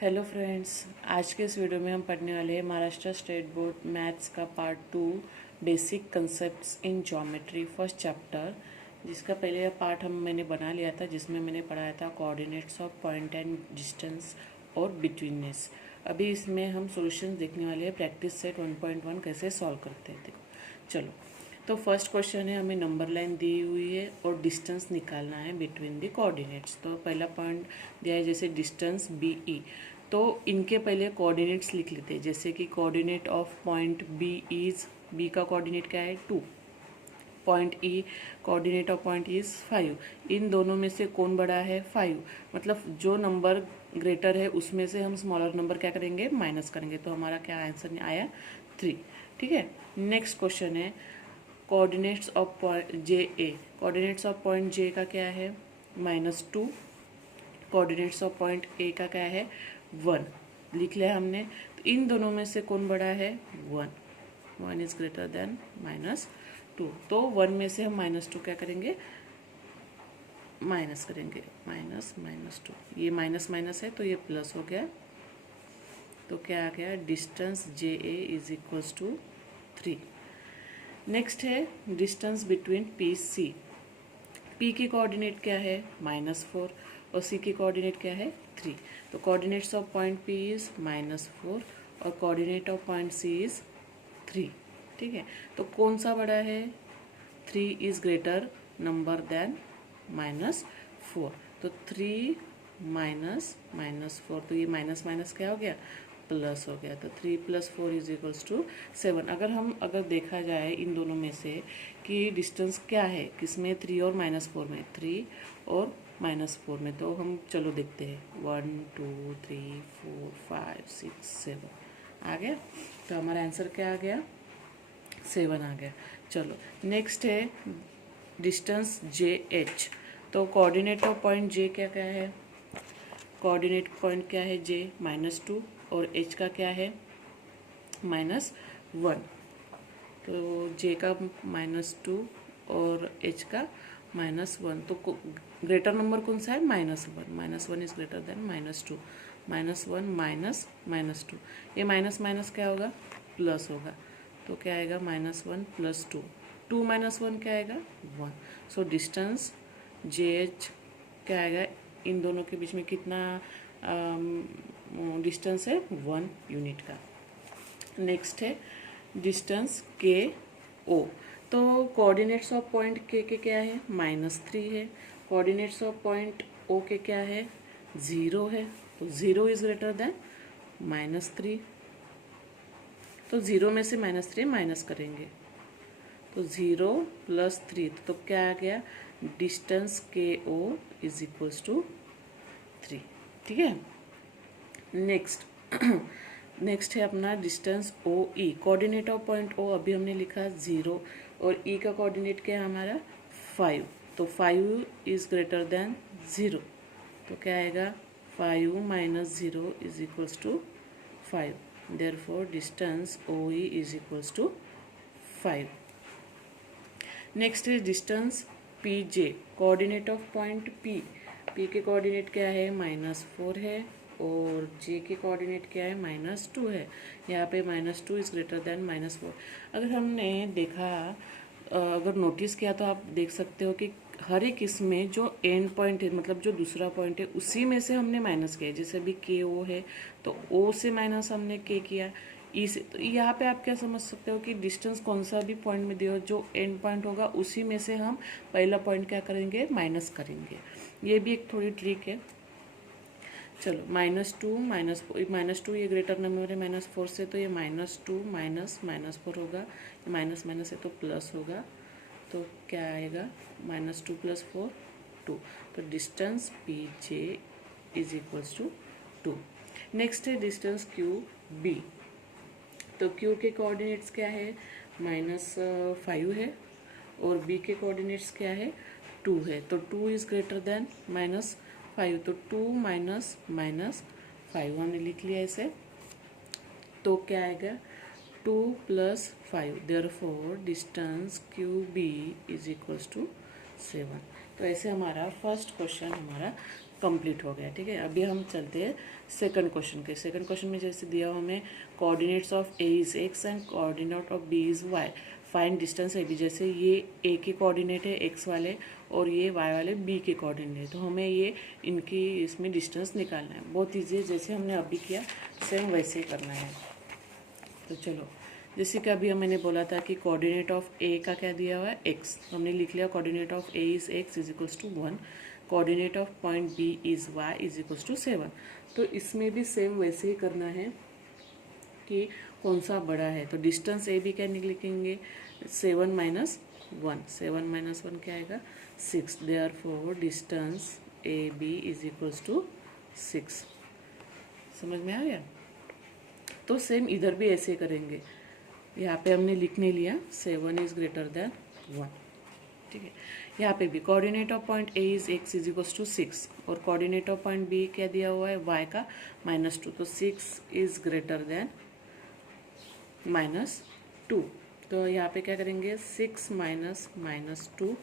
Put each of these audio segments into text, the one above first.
Hello friends, आज के इस वीडियो में हम पढ़ने वाले हैं महाराष्ट्र स्टेट बोर्ड मैथ्स का part 2 basic concepts in geometry first chapter, जिसका पहले यह पार्ट मैंने बना लिया था, जिसमें मैंने पढ़ाया था coordinates of point and distance और बिटवीननेस। अभी इसमें हम सॉल्यूशंस देखने वाले हैं। प्रैक्टिस सेट 1.1 कैसे सॉल्व करते हैं, देखो। चलो, तो फर्स्ट क्वेश्चन है, हमें नंबर लाइन दी हुई है और डिस्टेंस निकालना है बिटवीन द कोऑर्डिनेट्स। तो पहला पॉइंट दिया है जैसे डिस्टेंस बी ई, तो इनके पहले कोऑर्डिनेट्स लिख लेते हैं। जैसे कि coordinate of point B is, B का कोऑर्डिनेट क्या है 2, point E coordinate of point is 5। इन दोनों में से कौन बड़ा है 5, मतलब जो नंबर ग्रेटर है उसमें से हम स्मॉलर नंबर क्या करेंगे, माइनस करेंगे। तो हमारा क्या आंसर आया 3। ठीक है, नेक्स्ट क्वेश्चन है coordinates of point J A. Coordinates of point J का क्या है -2, कोऑर्डिनेट्स ऑफ पॉइंट ए का क्या है 1, लिख लिया हमने। तो इन दोनों में से कौन बड़ा है 1 इज ग्रेटर देन -2। तो 1 में से हम -2 क्या करेंगे, माइनस करेंगे, -2। ये माइनस माइनस है तो ये प्लस हो गया। तो क्या आ गया, distance J A is equals to 3। Next है distance between P C. P की कोऑर्डिनेट क्या है -4 और सी की कोऑर्डिनेट क्या है 3। तो coordinates of point P is -4 और coordinate of point C is 3। ठीक है, तो कौन सा बड़ा है, 3 इज ग्रेटर नंबर देन -4। तो 3 -4, तो ये माइनस माइनस क्या हो गया, प्लस हो गया। तो 3 + 4 इज इक्वल्स टू 7। अगर देखा जाए इन दोनों में से कि डिस्टेंस क्या है, किसमें 3 और -4 में, 3 और -4 में, तो हम चलो देखते हैं। 1 2 3 4 5 6 7 आ गया। तो हमारा आंसर क्या आ गया, 7 आ गया। चलो, नेक्स्ट है डिस्टेंस जे एच। तो कोऑर्डिनेट ऑफ पॉइंट जे क्या क्या है, कोऑर्डिनेट पॉइंट क्या है जे -2 और एच का क्या है -1। तो जे का -2 और एच का -1, तो ग्रेटर नंबर कौन सा है, -1 इज ग्रेटर देन -2, -1 -2। ये माइनस माइनस क्या होगा, प्लस होगा। तो क्या आएगा, -1 + 2, 2 - 1 क्या आएगा 1। सो डिस्टेंस जे एच क्या आएगा, इन दोनों के बीच में कितना डिस्टेंस है 1 यूनिट का। नेक्स्ट है डिस्टेंस के ओ। तो कोऑर्डिनेट्स ऑफ पॉइंट के क्या है -3 है, कोऑर्डिनेट्स ऑफ पॉइंट ओ के क्या है 0 है। तो 0 इज ग्रेटर देन -3। तो 0 में से -3 माइनस करेंगे, तो 0 + 3, तो क्या आ गया, डिस्टेंस के ओ इज इक्वल्स टू 3। ठीक है, नेक्स्ट है अपना distance O E. Coordinate of point O अभी हमने लिखा 0 और ई का कोऑर्डिनेट क्या है हमारा 5। तो 5 इज ग्रेटर देन 0। तो क्या आएगा, 5 - 0 is equals to 5। Therefore distance O E is equals to 5। Next है distance P J. Coordinate of point P, P के कोऑर्डिनेट क्या है -4 है और जे के कोऑर्डिनेट क्या है -2 है। यहाँ पे -2 इज ग्रेटर देन -4। अगर हमने देखा, अगर नोटिस किया तो आप देख सकते हो कि हर एक इसमें जो एंड पॉइंट है, मतलब जो दूसरा पॉइंट है, उसी में से हमने माइनस किया है। जैसे अभी के ओ है तो ओ से माइनस हमने के किया, ई से। तो यहाँ पे आप क्या समझ सकते हो कि डिस्टेंस कौन सा भी पॉइंट में दिया, जो एंड पॉइंट होगा उसी में से हम पहला पॉइंट क्या करेंगे, माइनस करेंगे। ये भी एक थोड़ी ट्रिक है। चलो, -2 ये ग्रेटर नंबर है -4 से, तो ये -2 -4 होगा। माइनस माइनस है तो प्लस होगा। तो क्या आएगा, -2 + 4 2। तो distance P J is equals to 2। Next है डिस्टेंस क्यू बी। तो क्यू के कोऑर्डिनेट्स क्या है -5 है और बी के कोऑर्डिनेट्स क्या है 2 है। तो 2 इज ग्रेटर देन -5। तो 2 - 5 हमने लिख लिया इसे। तो क्या आएगा, 2 + 5। Therefore distance Q B is equals to 7। तो ऐसे हमारा फर्स्ट क्वेश्चन हमारा कंप्लीट हो गया। ठीक है, अभी हम चलते हैं सेकंड क्वेश्चन के। सेकंड क्वेश्चन में जैसे दिया हुआ हमें coordinates of A is X and coordinate of B is Y, find distance A B. जैसे ये ए के कोऑर्डिनेट है एक्स वाले और ये वाई वाले बी के कोऑर्डिनेट, तो हमें ये इनकी इसमें डिस्टेंस निकालना है। बहुत ईजी है, जैसे हमने अभी किया सेम वैसे ही करना है। तो चलो, जैसे कि अभी मैंने बोला था कि कोऑर्डिनेट ऑफ ए का क्या दिया हुआ है एक्स, हमने लिख लिया coordinate of A is x is equals to 1, coordinate of point B is Y is equals to 7। तो इसमें भी सेम वैसे ही करना है कि कौन सा बड़ा है। तो डिस्टेंस ए बी क्या लिखेंगे, 7 माइनस 1, 7 माइनस 1 क्या आएगा 6, therefore distance A B is equals to 6। समझ में आ गया। तो सेम इधर भी ऐसे करेंगे, यहाँ पे हमने लिखने लिया 7 इज ग्रेटर देन 1। ठीक है, यहाँ पे भी coordinate of point A is x is equals to 6 और कोऑर्डिनेट ऑफ पॉइंट बी क्या दिया हुआ है वाई का -2, तो 6 इज ग्रेटर देन -2। तो यहाँ पे क्या करेंगे 6 माइनस -2,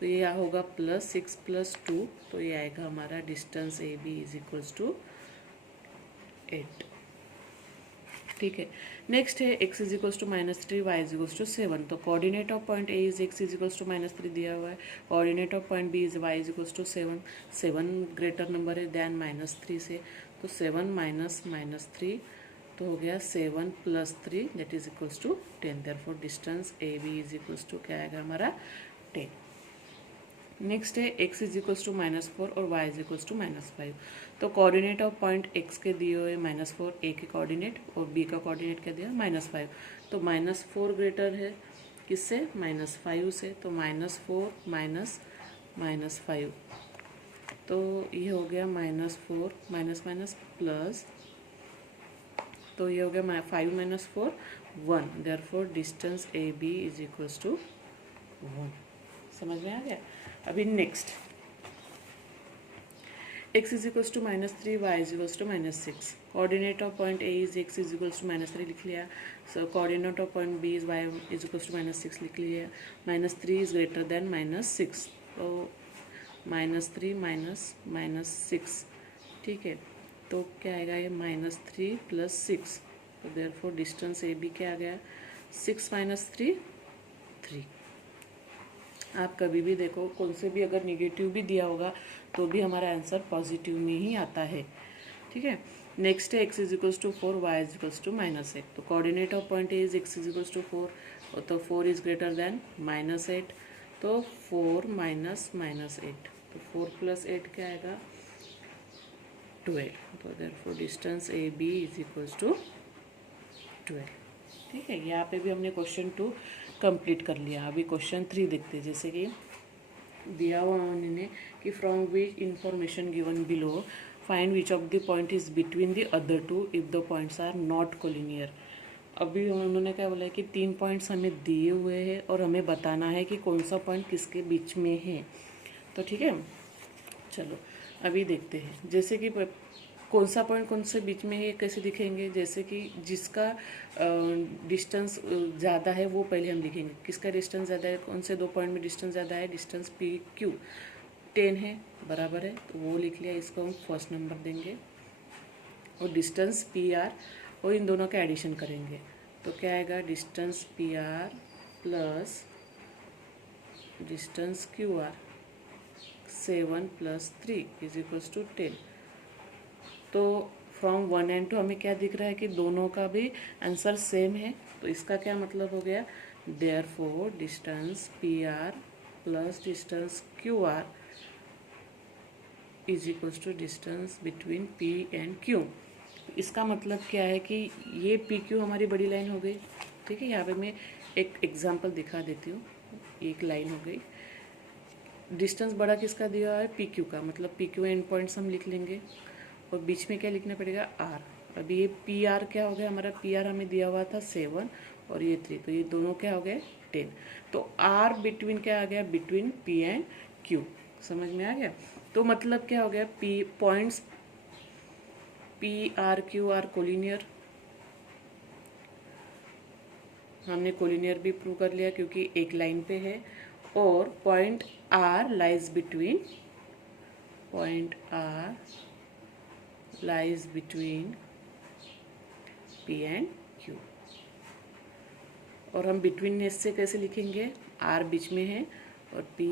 तो ये यहाँ होगा +6 + 2, तो ये आएगा हमारा distance A B is equals to 8। ठीक है, नेक्स्ट है x is equals to -3, y is equals to 7। तो coordinate of point A is x is equals to -3 दिया हुआ है, coordinate of point B is y is equals to 7। 7 greater number है than -3 से, तो 7 माइनस -3 तो हो गया 7 + 3 that is equals to 10। Therefore distance A B is equals to क्या आएगा हमारा 10। नेक्स्ट है x इज इक्वल्स टू -4 और y इज इक्वल्स टू -5। तो कोऑर्डिनेट ऑफ पॉइंट x के दिए हुए -4 a के कोऑर्डिनेट और b का कोऑर्डिनेट क्या दिया -5। तो -4 ग्रेटर है किससे -5 से, तो -4 माइनस -5, तो ये हो गया -4 माइनस माइनस प्लस, तो ये हो गया 5 - 4 1, therefore distance A B is equals to 1। समझ में आ गया। अभी next x is equals to -3, y is equals to -6। Coordinate of point a is x is equals to -3 लिख लिया, so coordinate of point b is y is equals to -6 लिख लिया। -3 is greater than -6, तो -3 minus -6। ठीक है, तो क्या आएगा ये -3 + 6, तो देयरफॉर डिस्टेंस ए बी क्या आ गया 6 - 3 3। आप कभी भी देखो कौन से भी अगर निगेटिव भी दिया होगा तो भी हमारा आंसर पॉजिटिव में ही आता है। ठीक है, नेक्स्ट है x is equals to 4, y is equals to -8। तो coordinate of point A is x is equals to 4, तो 4 इज ग्रेटर देन -8, तो 4 माइनस -8, तो 4 + 8 क्या आएगा 12। तो therefore distance A B is equals to 12। ठीक है, यहाँ पे भी हमने क्वेश्चन 2 कंप्लीट कर लिया। अभी क्वेश्चन 3 देखते हैं। जैसे कि दिया हुआ उन्होंने कि from which information given below find which of the point is between the other two if the points are not collinear. अभी उन्होंने क्या बोला है कि 3 पॉइंट्स हमें दिए हुए हैं और हमें बताना है कि कौन सा पॉइंट किसके बीच में है। तो ठीक है, चलो अभी देखते हैं। जैसे कि कौन सा पॉइंट कौन से बीच में है कैसे दिखेंगे, जैसे कि जिसका डिस्टेंस ज़्यादा है वो पहले हम लिखेंगे। किसका डिस्टेंस ज़्यादा है, कौन से 2 पॉइंट में डिस्टेंस ज़्यादा है, डिस्टेंस पी क्यू 10 है बराबर है, तो वो लिख लिया, इसको हम फर्स्ट नंबर देंगे। और डिस्टेंस पी आर, और इन दोनों का एडिशन करेंगे तो क्या आएगा distance P R plus distance Q R 7 + 3 is equals to 10। तो फ्रॉम 1 and 2 हमें क्या दिख रहा है कि दोनों का भी आंसर सेम है। तो इसका क्या मतलब हो गया, therefore distance P R plus distance Q R is equals to distance between P and Q. इसका मतलब क्या है कि ये पी क्यू हमारी बड़ी लाइन हो गई। ठीक है, यहाँ पे मैं एक एग्जांपल दिखा देती हूँ। एक लाइन हो गई, डिस्टेंस बड़ा किसका दिया है पी क्यू का, मतलब पी क्यू एंड पॉइंट्स हम लिख लेंगे और बीच में क्या लिखना पड़ेगा आर। अभी ये पी आर क्या हो गया, हमारा पी आर हमें दिया हुआ था 7 और ये 3, तो ये दोनों क्या हो गए 10। तो आर बिटवीन क्या आ गया, बिटवीन पी एंड क्यू। समझ में आ गया। तो मतलब क्या हो गया, P points P R Q R collinear. हमने कोलिनियर भी प्रूव कर लिया क्योंकि एक लाइन पे है। और point R lies between point R lies between P and Q। और हम बिटवीननेस से कैसे लिखेंगे, R बीच में है और P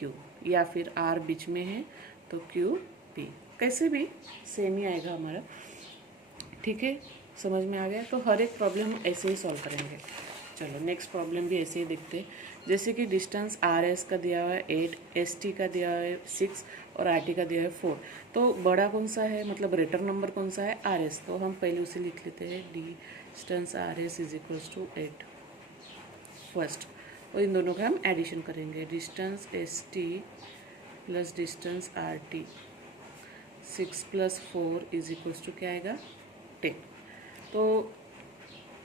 Q, या फिर R बीच में है तो Q P, कैसे भी सेम ही आएगा हमारा। ठीक है, समझ में आ गया। तो हर एक प्रॉब्लम हम ऐसे ही सॉल्व करेंगे। चलो नेक्स्ट प्रॉब्लम भी ऐसे ही देखते हैं। जैसे कि डिस्टेंस आर एस का दिया हुआ है 8, एस टी का दिया हुआ है 6 और आर टी का दिया है 4। तो बड़ा कौन सा है, मतलब रेटर नंबर कौन सा है, आर एस। तो हम पहले उसे लिख लेते हैं, distance R S is equals to 8 first, और इन दोनों का हम एडिशन करेंगे। Distance S T plus distance R T, 6 plus 4 is equals to क्या आएगा, 10। तो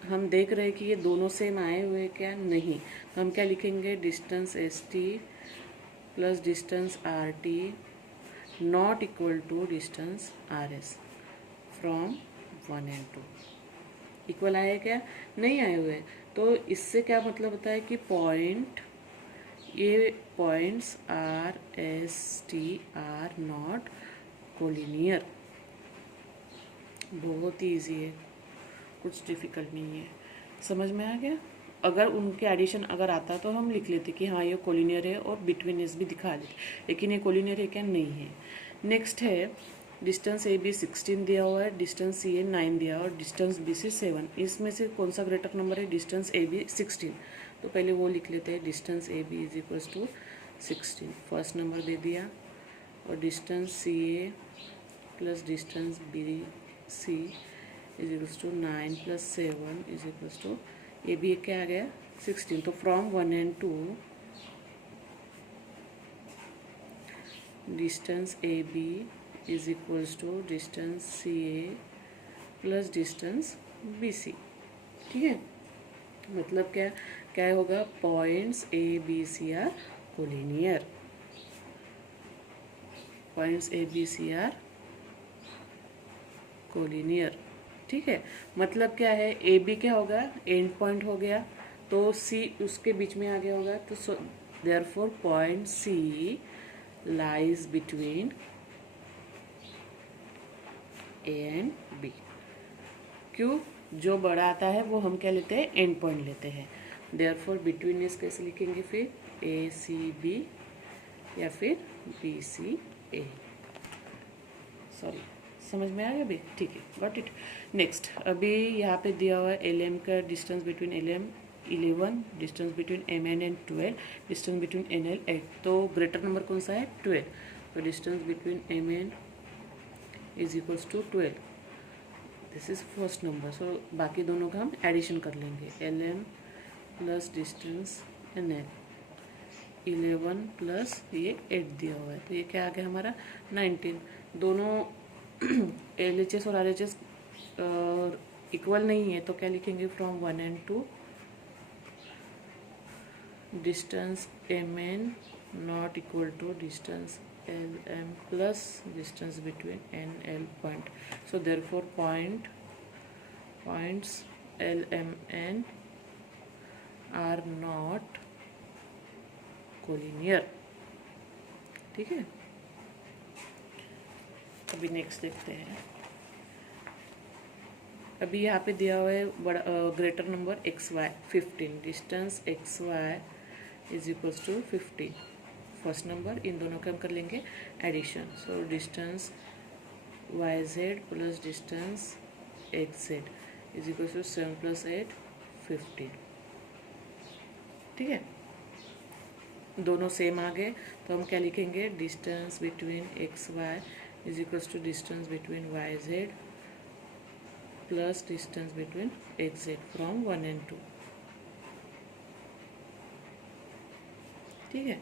हम देख रहे हैं कि ये दोनों सेम आए हुए क्या, नहीं। हम क्या लिखेंगे, distance S T plus distance R T not equal to distance R S from 1 and 2। Equal आए क्या, नहीं आए हुए। तो इससे क्या मतलब होता है कि पॉइंट, ये points R S T R not collinear. बहुत ही ईजी है, कुछ डिफ़िकल्ट नहीं है, समझ में आ गया। अगर उनके एडिशन अगर आता तो हम लिख लेते कि हाँ ये कोलिनियर है और बिटवीननेस भी दिखा देते, लेकिन ये कोलिनियर है क्या, नहीं है। नेक्स्ट है, डिस्टेंस ए बी 16 दिया हुआ है, डिस्टेंस सी ए 9 दिया हुआ है और डिस्टेंस बी सी 7। इसमें से कौन सा ग्रेटर नंबर है, डिस्टेंस ए बी 16। तो पहले वो लिख लेते हैं, distance A B is equals to 16, first number दे दिया, और distance C A plus distance B C is equals to 9 प्लस 7 इज इक्वल्स टू, ये भी क्या आ गया, 16। तो from 1 and 2 distance A B is equals to distance C A plus distance B C. ठीक है, मतलब क्या क्या होगा, points A B C are collinear, points A B C are collinear. ठीक है, मतलब क्या है, ए बी क्या होगा, एंड पॉइंट हो गया, तो सी उसके बीच में आ गया होगा, तो therefore point C lies between A and B. क्यों, जो बड़ा आता है वो हम क्या लेते हैं, एंड पॉइंट लेते हैं। देयरफॉर बिटवीननेस कैसे लिखेंगे फिर, ए सी बी या फिर बी सी ए। सॉरी, समझ में आ गया भाई, ठीक है, गॉट इट। नेक्स्ट, अभी यहाँ पे दिया हुआ है एल एम का distance between L M 11, distance between M N and 12, distance between N L 8। तो ग्रेटर नंबर कौन सा है, 12। तो distance between M N is equals to 12, this is first number. So बाकी दोनों का हम एडिशन कर लेंगे, L M plus distance N L 11 plus ये 8 दिया हुआ है, तो ये क्या आ गया हमारा 19। दोनों एल एच एस और आर एच एस इक्वल नहीं है, तो क्या लिखेंगे, from 1 and 2 distance M N not equal to distance L M plus distance between N L point. So therefore points L M N are not collinear. ठीक है, अभी next देखते हैं। अभी यहाँ पे दिया हुआ है बड़ा greater number X Y 15, distance X Y is equals to 15, first number. इन दोनों का हम कर लेंगे addition. So distance Y Z plus distance X Z is equals to 7 plus 8 15। ठीक है, दोनों सेम आ गए, तो हम क्या लिखेंगे, distance between X Y is equals to distance between Y Z plus distance between X Z from 1 and 2। ठीक है,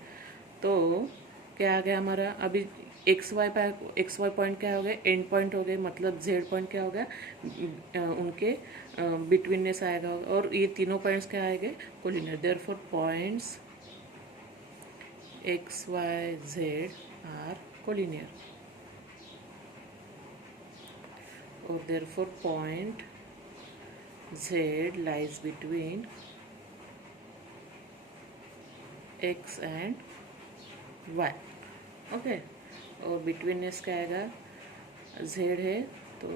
तो क्या आ गया हमारा, अभी एक्स वाई पॉइंट क्या हो गए, एंड पॉइंट हो गए, मतलब जेड पॉइंट क्या हो गया, उनके बिटवीननेस आएगा, और ये तीनों पॉइंट्स क्या आएंगे, collinear. Therefore points X Y Z are collinear, और therefore point Z lies between X and Y. Okay, और बिटवीननेस क्या आएगा, जेड है तो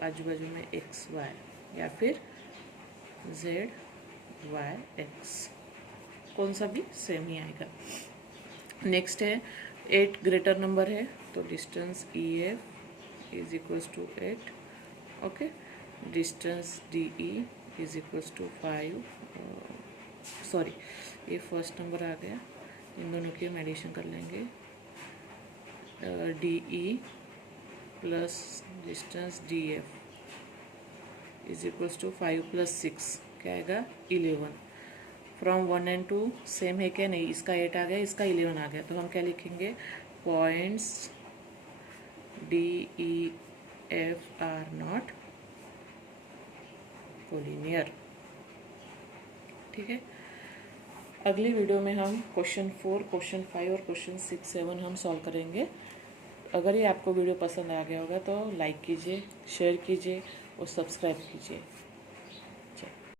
बाजू बाजू में एक्स वाई या फिर जेड वाई एक्स, कौन सा भी सेम ही आएगा। नेक्स्ट है 8 ग्रेटर नंबर है तो distance E F is equals to 8, okay. Distance D E is equals to 5, sorry ये फर्स्ट नंबर आ गया, इन दोनों की हम एडिशन कर लेंगे। D E plus distance D F is equals to 5 + 6 क्या आएगा 11। फ्रॉम 1 and 2 सेम है क्या, नहीं, इसका 8 आ गया, इसका 11 आ गया, तो हम क्या लिखेंगे, points D E F R not collinear, ठीक है। अगली वीडियो में हम क्वेश्चन 4, क्वेश्चन 5 और क्वेश्चन 6, 7 हम सॉल्व करेंगे। अगर ये आपको वीडियो पसंद आ गया होगा तो लाइक कीजिए, शेयर कीजिए और सब्सक्राइब कीजिए।